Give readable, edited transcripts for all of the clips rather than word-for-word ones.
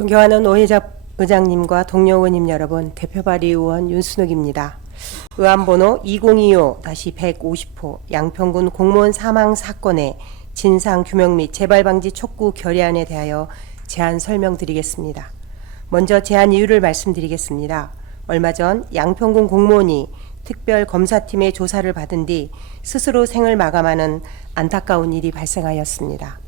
존경하는 오혜잡 의장님과 동료 의원님 여러분, 대표 발의 의원 윤순옥입니다. 의안번호 2025-150호 양평군 공무원 사망 사건의 진상 규명 및 재발 방지 촉구 결의안에 대하여 제안 설명드리겠습니다. 먼저 제안 이유를 말씀드리겠습니다. 얼마 전 양평군 공무원이 특별검사팀의 조사를 받은 뒤 스스로 생을 마감하는 안타까운 일이 발생하였습니다.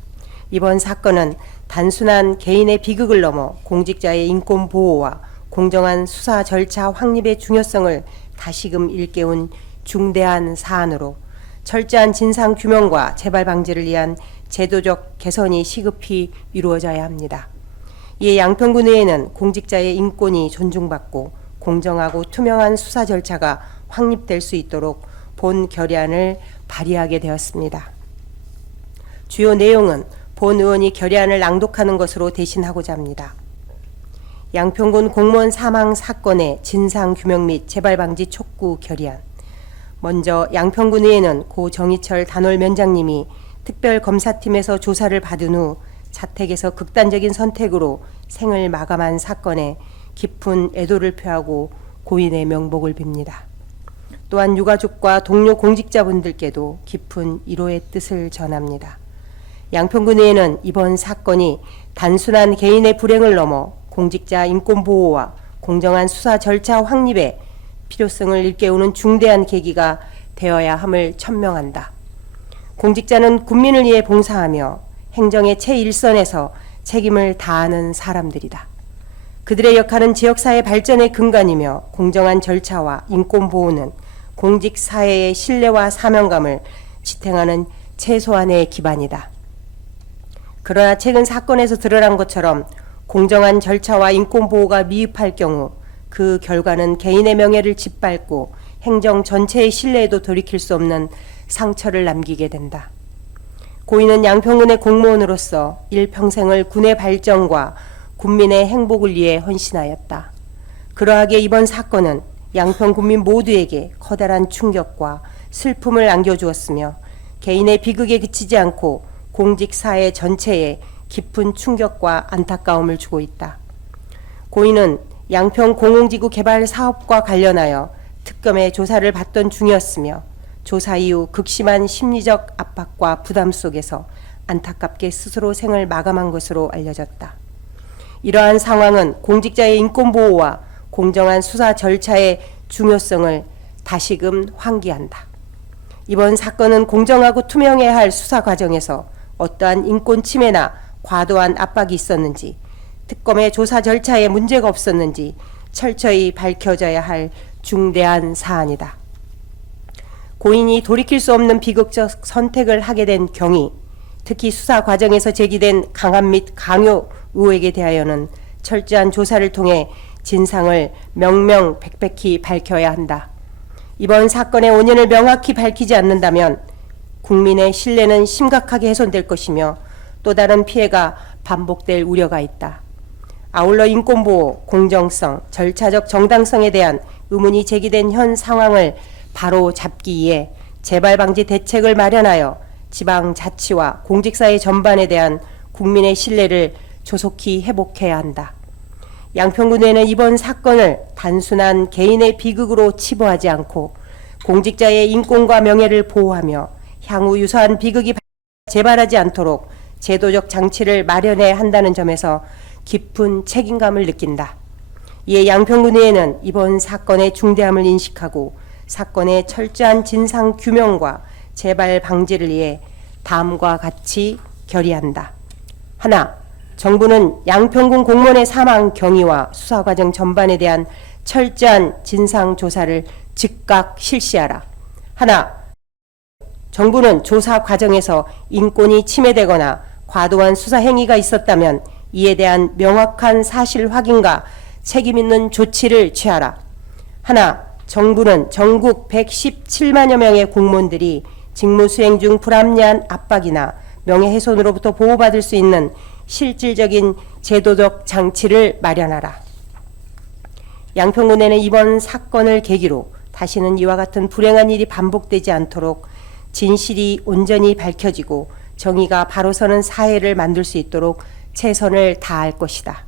이번 사건은 단순한 개인의 비극을 넘어 공직자의 인권 보호와 공정한 수사 절차 확립의 중요성을 다시금 일깨운 중대한 사안으로 철저한 진상 규명과 재발 방지를 위한 제도적 개선이 시급히 이루어져야 합니다. 이에 양평군의회는 공직자의 인권이 존중받고 공정하고 투명한 수사 절차가 확립될 수 있도록 본 결의안을 발의하게 되었습니다. 주요 내용은 본 의원이 결의안을 낭독하는 것으로 대신하고자 합니다. 양평군 공무원 사망 사건의 진상 규명 및 재발 방지 촉구 결의안. 먼저 양평군의회는 고 정희철 단월면장님이 특별검사팀에서 조사를 받은 후 자택에서 극단적인 선택으로 생을 마감한 사건에 깊은 애도를 표하고 고인의 명복을 빕니다. 또한 유가족과 동료 공직자분들께도 깊은 위로의 뜻을 전합니다. 양평군의회는 이번 사건이 단순한 개인의 불행을 넘어 공직자 인권 보호와 공정한 수사 절차 확립의 필요성을 일깨우는 중대한 계기가 되어야 함을 천명한다. 공직자는 국민을 위해 봉사하며 행정의 최일선에서 책임을 다하는 사람들이다. 그들의 역할은 지역사회 발전의 근간이며 공정한 절차와 인권 보호는 공직사회의 신뢰와 사명감을 지탱하는 최소한의 기반이다. 그러나 최근 사건에서 드러난 것처럼 공정한 절차와 인권 보호가 미흡할 경우 그 결과는 개인의 명예를 짓밟고 행정 전체의 신뢰에도 돌이킬 수 없는 상처를 남기게 된다. 고인은 양평군의 공무원으로서 일평생을 군의 발전과 군민의 행복을 위해 헌신하였다. 그러하기에 이번 사건은 양평 군민 모두에게 커다란 충격과 슬픔을 안겨주었으며 개인의 비극에 그치지 않고 공직사회 전체에 깊은 충격과 안타까움을 주고 있다. 고인은 양평 공공지구 개발 사업과 관련하여 특검의 조사를 받던 중이었으며 조사 이후 극심한 심리적 압박과 부담 속에서 안타깝게 스스로 생을 마감한 것으로 알려졌다. 이러한 상황은 공직자의 인권 보호와 공정한 수사 절차의 중요성을 다시금 환기한다. 이번 사건은 공정하고 투명해야 할 수사 과정에서 어떠한 인권 침해나 과도한 압박이 있었는지, 특검의 조사 절차에 문제가 없었는지 철저히 밝혀져야 할 중대한 사안이다. 고인이 돌이킬 수 없는 비극적 선택을 하게 된 경위, 특히 수사 과정에서 제기된 강압 및 강요 의혹에 대하여는 철저한 조사를 통해 진상을 명명백백히 밝혀야 한다. 이번 사건의 원인을 명확히 밝히지 않는다면 국민의 신뢰는 심각하게 훼손될 것이며 또 다른 피해가 반복될 우려가 있다. 아울러 인권보호, 공정성, 절차적 정당성에 대한 의문이 제기된 현 상황을 바로 잡기 위해 재발방지 대책을 마련하여 지방자치와 공직사회 전반에 대한 국민의 신뢰를 조속히 회복해야 한다. 양평군에는 이번 사건을 단순한 개인의 비극으로 치부하지 않고 공직자의 인권과 명예를 보호하며 향후 유사한 비극이 재발하지 않도록 제도적 장치를 마련해야 한다는 점에서 깊은 책임감을 느낀다. 이에 양평군의회는 이번 사건의 중대함을 인식하고 사건의 철저한 진상 규명과 재발 방지를 위해 다음과 같이 결의한다. 하나, 정부는 양평군 공무원의 사망 경위와 수사 과정 전반에 대한 철저한 진상 조사를 즉각 실시하라. 하나, 정부는 조사 과정에서 인권이 침해되거나 과도한 수사 행위가 있었다면 이에 대한 명확한 사실 확인과 책임 있는 조치를 취하라. 하나, 정부는 전국 117만여 명의 공무원들이 직무 수행 중 불합리한 압박이나 명예훼손으로부터 보호받을 수 있는 실질적인 제도적 장치를 마련하라. 양평군에는 이번 사건을 계기로 다시는 이와 같은 불행한 일이 반복되지 않도록 진실이 온전히 밝혀지고 정의가 바로 서는 사회를 만들 수 있도록 최선을 다할 것이다.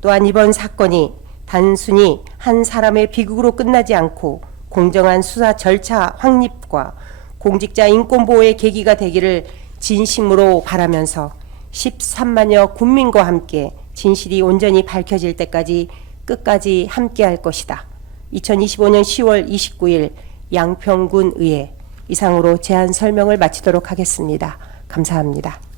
또한 이번 사건이 단순히 한 사람의 비극으로 끝나지 않고 공정한 수사 절차 확립과 공직자 인권보호의 계기가 되기를 진심으로 바라면서 13만여 국민과 함께 진실이 온전히 밝혀질 때까지 끝까지 함께할 것이다. 2025년 10월 29일 양평군 의회 이상으로 제안 설명을 마치도록 하겠습니다. 감사합니다.